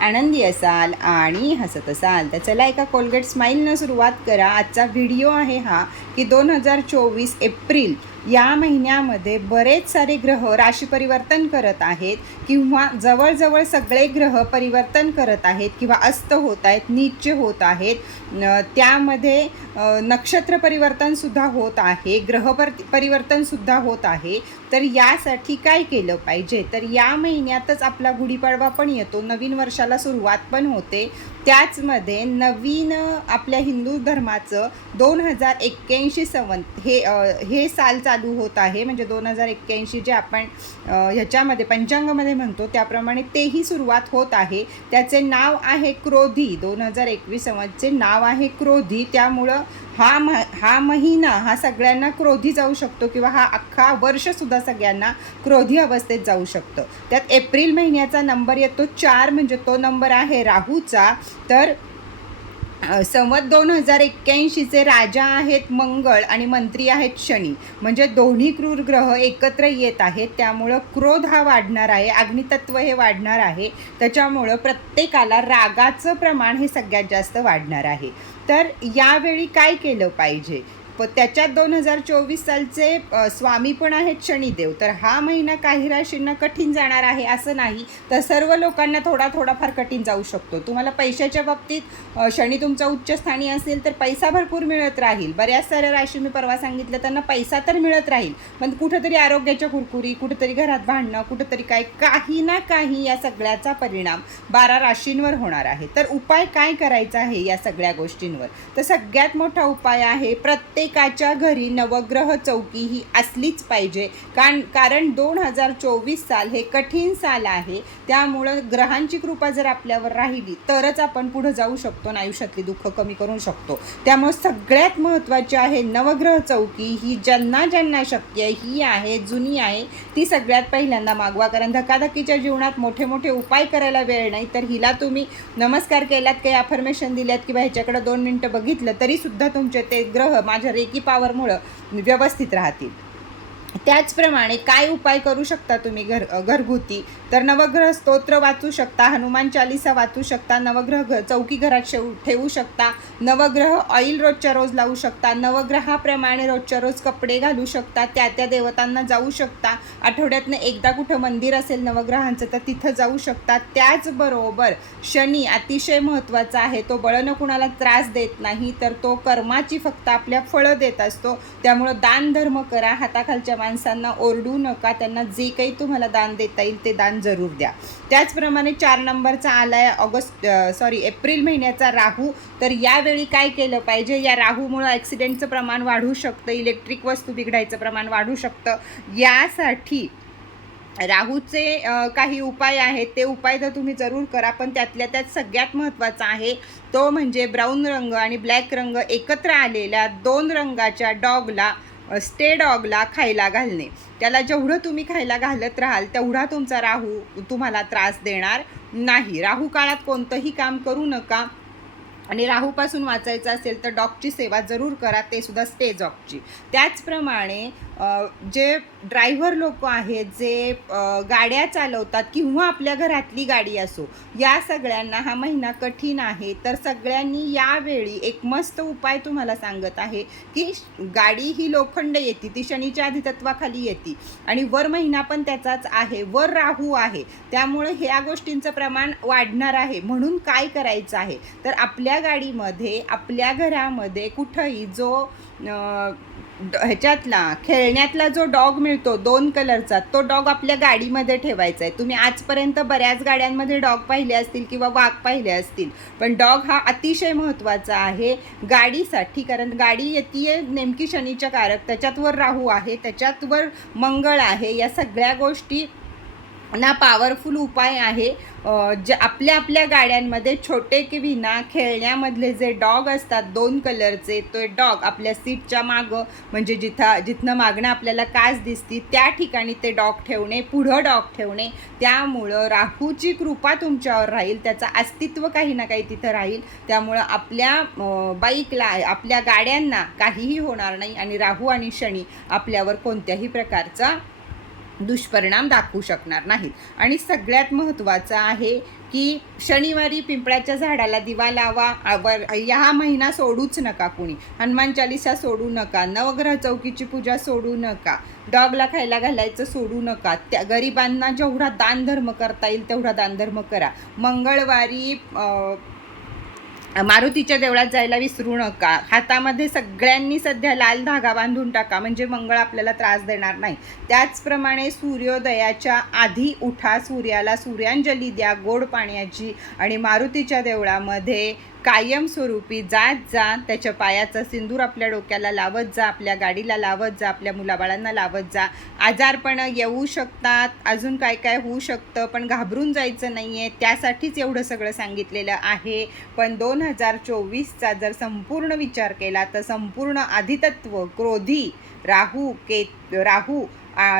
आनंदी असाल आणि हसत असाल तर चला एका कोलगेट स्माईलनं सुरुवात करा. आजचा व्हिडिओ आहे हा की दोन हजार चोवीस एप्रिल या महिन्यामध्ये बरेच सारे ग्रह राशी परिवर्तन करत आहेत किंवा जवळजवळ सगळे ग्रह परिवर्तन करत आहेत किंवा अस्त होत आहेत नीच होत आहेत. त्यामध्ये नक्षत्र परिवर्तनसुद्धा होत आहे ग्रह पर परिवर्तनसुद्धा होत आहे. तर यासाठी काय केलं पाहिजे? तर या महिन्यातच आपला गुढीपाडवा पण येतो. नवीन वर्षाला सुरुवात पण होते. त्याचमध्ये नवीन आपल्या हिंदू धर्माचं दोन हजार एक्क्याऐंशी संवत हे हे साल चालू होत आहे. म्हणजे दोन हजार एक्क्याऐंशी जे आपण ह्याच्यामध्ये पंचांगामध्ये म्हणतो त्याप्रमाणे तेही सुरुवात होत आहे. त्याचे नाव आहे क्रोधी. दोन हजार एकवीस संवतचे नाव आहे क्रोधी. त्यामुळं हा म हा महिना हा सगळ्यांना क्रोधी जाऊ शकतो किंवा हा अख्खा वर्षसुद्धा सगळ्यांना क्रोधी अवस्थेत जाऊ शकतो. त्यात एप्रिल महिन्याचा नंबर येतो चार म्हणजे तो नंबर आहे राहूचा. तर संवत दोन हजार एक्क्याऐंशीचे राजा आहेत मंगळ आणि मंत्री आहेत शनी. म्हणजे दोन्ही क्रूर ग्रह एकत्र येत आहेत त्यामुळं क्रोध हा वाढणार आहे अग्नितत्व हे वाढणार आहे. त्याच्यामुळं प्रत्येकाला रागाचं प्रमाण हे सगळ्यात जास्त वाढणार आहे. तर यावेळी काय केलं पाहिजे? प त्याच्यात दोन हजार चोवीस सालचे स्वामी पण आहेत शनिदेव. तर हा महिना काही राशींना कठीण जाणार आहे असं नाही. तर सर्व लोकांना थोडा थोडाफार कठीण जाऊ शकतो. तुम्हाला पैशाच्या बाबतीत शनी तुमचा उच्चस्थानी असेल तर पैसा भरपूर मिळत राहील. बऱ्याच साऱ्या राशी मी परवा सांगितलं त्यांना पैसा तर मिळत राहील. पण कुठंतरी आरोग्याच्या कुरकुरी कुठंतरी घरात भांडणं कुठंतरी काय काही ना काही या सगळ्याचा परिणाम बारा राशींवर होणार आहे. तर उपाय काय करायचा आहे या सगळ्या गोष्टींवर? तर सगळ्यात मोठा उपाय आहे प्रत्येक प्रत्येकाच्या घरी नवग्रह चौकी ही असलीच पाहिजे. कारण कारण दोन हजार चोवीस साल हे कठीण साल आहे. त्यामुळं ग्रहांची कृपा जर आपल्यावर राहिली तरच आपण पुढं जाऊ शकतो आणि आयुष्यातली दुःख कमी करू शकतो. त्यामुळे सगळ्यात महत्त्वाची आहे नवग्रह चौकी. ही ज्यांना ज्यांना शक्य आहे ही आहे जुनी आहे ती सगळ्यात पहिल्यांदा मागवा. कारण धकाधकीच्या जीवनात मोठे मोठे उपाय करायला वेळ नाही. तर हिला तुम्ही नमस्कार केलात काही अफर्मेशन दिल्यात किंवा ह्याच्याकडे दोन मिनटं बघितलं तरी सुद्धा तुमचे ते ग्रह माझ्या रेकी पॉवरमुळं व्यवस्थित राहतील. त्याचप्रमाणे काय उपाय करू शकता तुम्ही घर घरगुती? तर नवग्रह स्तोत्र वाचू शकता हनुमान चालिसा वाचू शकता नवग्रह घ चौकी घरात शेव ठेवू शकता नवग्रह ऑइल रोजच्या रोज लावू शकता नवग्रहाप्रमाणे रोजच्या रोज कपडे घालू शकता त्या त्या देवतांना जाऊ शकता आठवड्यातनं एकदा कुठं मंदिर असेल नवग्रहांचं तर तिथं जाऊ शकता. त्याचबरोबर शनी अतिशय महत्त्वाचा आहे तो बळनं कुणाला त्रास देत नाही तर तो कर्माची फक्त आपल्या फळं देत असतो. त्यामुळं दान धर्म करा हाताखालच्या माणसांना ओरडू नका त्यांना जे काही तुम्हाला दान देता येईल ते दान जरूर द्या. त्याचप्रमाणे चार नंबरचा आलाय ऑगस्ट सॉरी एप्रिल महिन्याचा राहू. तर यावेळी काय केलं पाहिजे? या राहूमुळं ॲक्सिडेंटचं प्रमाण वाढू शकतं इलेक्ट्रिक वस्तू बिघडायचं प्रमाण वाढू शकतं. यासाठी राहूचे काही उपाय आहेत. ते उपाय तर तुम्ही जरूर करा पण त्यातल्या त्यात सगळ्यात महत्त्वाचा आहे तो म्हणजे ब्राऊन रंग आणि ब्लॅक रंग एकत्र आलेल्या दोन रंगाच्या डॉगला स्टे डॉगला खायला घालणे. त्याला जेवढं तुम्ही खायला घालत राहाल तेवढा तुमचा राहू तुम्हाला त्रास देणार नाही. राहू काळात कोणतंही काम करू नका. आणि राहूपासून वाचायचं असेल तर डॉगची सेवा जरूर करा ते सुद्धा स्टे डॉगची त्याचप्रमाणे जे ड्रायव्हर लोक आहेत जे गाड्या चालवतात किंवा आपल्या घरातली गाडी असो या सगळ्यांना हा महिना कठीण आहे. तर सगळ्यांनी यावेळी एक मस्त उपाय तुम्हाला सांगत आहे की गाडी ही लोखंड येते ती शनीच्या अधितत्वाखाली येते आणि वर महिना पण त्याचाच आहे वर राहू आहे. त्यामुळे ह्या गोष्टींचं प्रमाण वाढणार आहे. म्हणून काय करायचं आहे? तर आपल्या गाडीमध्ये आपल्या घरामध्ये कुठंही जो ह्याच्यातला खेळण्यातला जो डॉग मिळतो दोन कलरचा तो डॉग आपल्या गाडीमध्ये ठेवायचा आहे तुम्ही आजपर्यंत बऱ्याच गाड्यांमध्ये डॉग पाहिले असतील किंवा वाघ पाहिले असतील पण डॉग हा अतिशय महत्त्वाचा आहे गाडीसाठी कारण गाडी येते नेमकी शनीच्या कारक त्याच्यात वर राहू आहे त्याच्यात वर मंगळ आहे या सगळ्या गोष्टी ना पॉवरफुल उपाय आहे. अ, जे आपल्या आपल्या गाड्यांमध्ये छोटे विना खेळण्यामधले जे डॉग असतात दोन कलरचे तो डॉग आपल्या सीटच्या मागं म्हणजे जिथं जिथनं मागणं आपल्याला काच दिसती त्या ठिकाणी ते डॉग ठेवणे पुढं डॉग ठेवणे त्यामुळं राहूची कृपा तुमच्यावर राहील त्याचं अस्तित्व काही ना काही तिथं राहील. त्यामुळं आपल्या बाईकला आपल्या गाड्यांना काहीही होणार नाही आणि राहू आणि शनी आपल्यावर कोणत्याही प्रकारचा दुष्परिणाम दाखवू शकणार नाहीत. आणि सगळ्यात महत्त्वाचं आहे की शनिवारी पिंपळाच्या झाडाला दिवा लावा वर या महिना सोडूच नका कुणी. हनुमान चालिसा सोडू नका नवग्रह चौकीची पूजा सोडू नका डॉगला खायला घालायचं सोडू नका त्या गरिबांना जेवढा दानधर्म करता येईल तेवढा दानधर्म करा. मंगळवारी मारुतीच्या देवळात जायला विसरू नका. हातामध्ये सगळ्यांनी सध्या लाल धागा बांधून टाका म्हणजे मंगळ आपल्याला त्रास देणार नाही. त्याचप्रमाणे सूर्योदयाच्या आधी उठा सूर्याला सूर्यांजली द्या गोड पाण्याची आणि मारुतीच्या देवळामध्ये कायमस्वरूपी जात जा त्याच्या पायाचा सिंदूर आपल्या डोक्याला लावत जा आपल्या गाडीला लावत जा आपल्या मुलाबाळांना लावत जा. आजारपणं येऊ शकतात अजून काय काय होऊ शकतं पण घाबरून जायचं नाही आहे त्यासाठीच एवढं सगळं सांगितलेलं आहे. पण दोन हजार चोवीसचा जर संपूर्ण विचार केला तर संपूर्ण आधितत्व क्रोधी राहू के राहू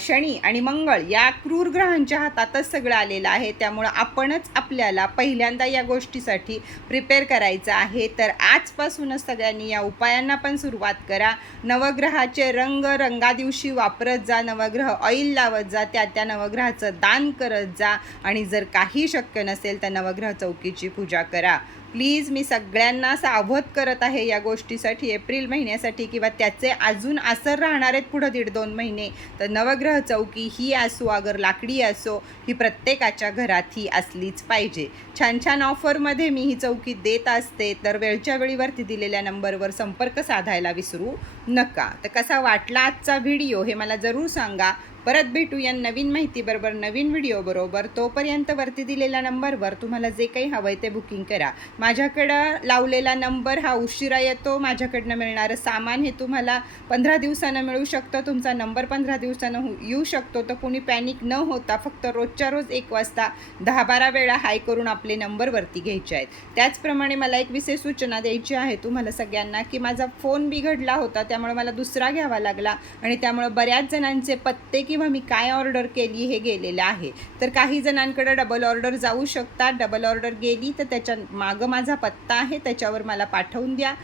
शनी आणि मंगळ या क्रूर ग्रहांच्या हातातच सगळं आलेलं आहे. त्यामुळं आपणच आपल्याला पहिल्यांदा या गोष्टीसाठी प्रिपेअर करायचं आहे. तर आजपासूनच सगळ्यांनी या उपायांना पण सुरुवात करा. नवग्रहाचे रंग रंगा दिवशी वापरत जा नवग्रह ऑइल लावत जा त्या त्या नवग्रहाचं दान करत जा आणि जर काही शक्य नसेल तर नवग्रह चौकीची पूजा करा. प्लीज मी सगळ्यांना सावध करत आहे या गोष्टीसाठी एप्रिल महिन्यासाठी किंवा त्याचे अजून असर राहणार आहेत पुढं दीड दोन महिने. तर नवग्रह चौकी ही असो अगर लाकडी असो ही प्रत्येकाच्या घरात ही असलीच पाहिजे. छान छान ऑफरमध्ये मी ही चौकी देत असते तर वेळच्या वेळीवरती दिलेल्या नंबरवर संपर्क साधायला विसरू नका. तर कसा वाटला आजचा व्हिडिओ हे मला जरूर सांगा. परत भेटूया नवीन माहितीबरोबर नवीन व्हिडिओबरोबर तोपर्यंत वरती दिलेल्या नंबरवर तुम्हाला जे काही हवं आहे ते बुकिंग करा. माझ्याकडं लावलेला नंबर हा उशिरा येतो. माझ्याकडनं मिळणारं सामान हे तुम्हाला पंधरा दिवसानं मिळू शकतं. तुमचा नंबर पंधरा दिवसानं हो- येऊ शकतो. तर कोणी पॅनिक न होता फक्त रोजच्या रोज एक वाजता दहा बारा वेळा हाय करून आपले नंबरवरती घ्यायचे आहेत. त्याचप्रमाणे मला एक विशेष सूचना द्यायची आहे तुम्हाला सगळ्यांना की माझा फोन बिघडला होता त्यामुळे मला दुसरा घ्यावा लागला आणि त्यामुळे बऱ्याच जणांचे पत्ते किंवा मी काय ऑर्डर केली हे गेलेलं आहे. तर काही जणांकडं डबल ऑर्डर जाऊ शकतात. डबल ऑर्डर गेली तर त्याच्या मागं माझा पत्ता आहे त्याच्यावर मला पाठवून द्या.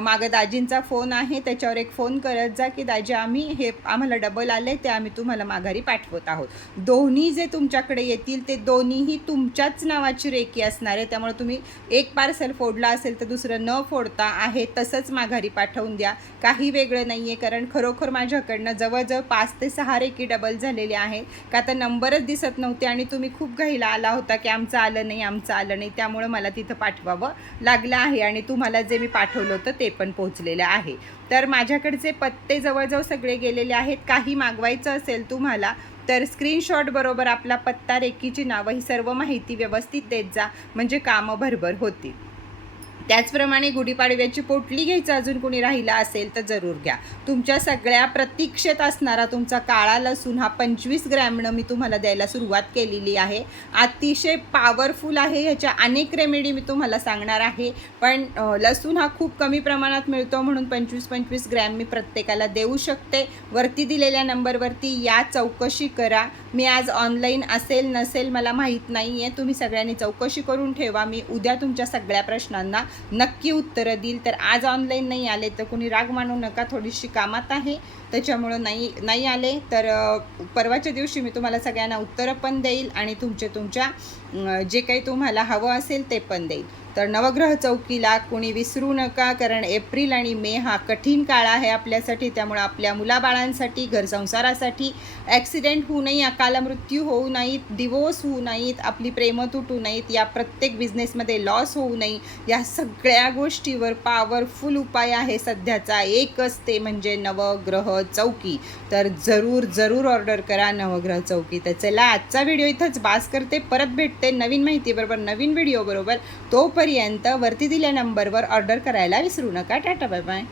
मागं दाजींचा फोन आहे त्याच्यावर एक फोन करत जा की दाजी आम्ही हे आम्हाला डबल आले ते आम्ही तुम्हाला माघारी पाठवत आहोत. दोन्ही जे तुमच्याकडे येतील ते दोन्हीही तुमच्याच नावाची रेकी असणार आहे. त्यामुळे तुम्ही एक पार्सल फोडला असेल तर दुसरं न फोडता आहे तसंच माघारी पाठवून द्या. काही वेगळं नाही आहे कारण खरोखर माझ्याकडनं जवळजवळ पाच ते सहा रेकी डबल झालेले आहेत. का तर नंबरच दिसत नव्हते आणि तुम्ही खूप घाईला आला होता की आमचं आलं नाही आमचं आलं नाही. त्यामुळं मला तिथं पाठवावं लागलं आहे आणि तुम्हाला जे मी पाठवलं होतं ते पण पोहोचलेलं आहे. तर माझ्याकडचे पत्ते जवळजवळ सगळे गेलेले आहेत. काही मागवायचं असेल तुम्हाला तर स्क्रीनशॉट बरोबर आपला पत्ता रेकीची नावं ही सर्व माहिती व्यवस्थित देत जा. म्हणजे कामं भरभर होतील. त्याचप्रमाणे गुढीपाडव्याची पोटली घ्यायचं अजून कोणी राहिला असेल तर जरूर घ्या. तुमच्या सगळ्या प्रतीक्षेत असणारा तुमचा काळा लसूण हा पंचवीस ग्रॅमनं मी तुम्हाला द्यायला सुरुवात केलेली आहे. अतिशय पॉवरफुल आहे ह्याच्या अनेक रेमेडी मी तुम्हाला सांगणार आहे. पण लसूण हा खूप कमी प्रमाणात मिळतो म्हणून पंचवीस पंचवीस ग्रॅम मी प्रत्येकाला देऊ शकते. वरती दिलेल्या नंबरवरती या चौकशी करा. मी आज ऑनलाईन असेल नसेल मला माहीत नाही आहे तुम्ही सगळ्यांनी चौकशी करून ठेवा. मी उद्या तुमच्या सगळ्या प्रश्नांना नक्की उत्तरं देईल. तर आज ऑनलाईन नाही आले तर कोणी राग मानू नका. थोडीशी कामात आहे. त्याच्यामुळं नाही नाही आले. तर परवाच्या दिवशी मी तुम्हाला सगळ्यांना उत्तरं पण देईल आणि तुमचे तुमच्या जे काही तुम्हाला हवं असेल ते पण देईल. तर नवग्रह चौकीला कुणी विसरू नका कारण एप्रिल आणि मे हा कठीण काळ आहे आपल्यासाठी. त्यामुळे आपल्या मुलाबाळांसाठी घरसंसारासाठी ॲक्सिडेंट होऊ नये अकाल मृत्यू होऊ नयेत डिवोर्स होऊ नयेत आपली प्रेमं तुटू नयेत या प्रत्येक बिझनेसमध्ये लॉस होऊ नये. या सगळ्या गोष्टीवर पॉवरफुल उपाय आहे सध्याचा एकच ते म्हणजे नवग्रह चौकी. तर जरूर जरूर ऑर्डर करा नवग्रह चौकी. तर चला आजचा व्हिडिओ इथंच बास करते. परत भेटते नवीन माहितीबरोबर नवीन व्हिडिओ बरोबर तोपर्यंत वरती दिल्या नंबरवर ऑर्डर करायला विसरू नका. Tata bye bye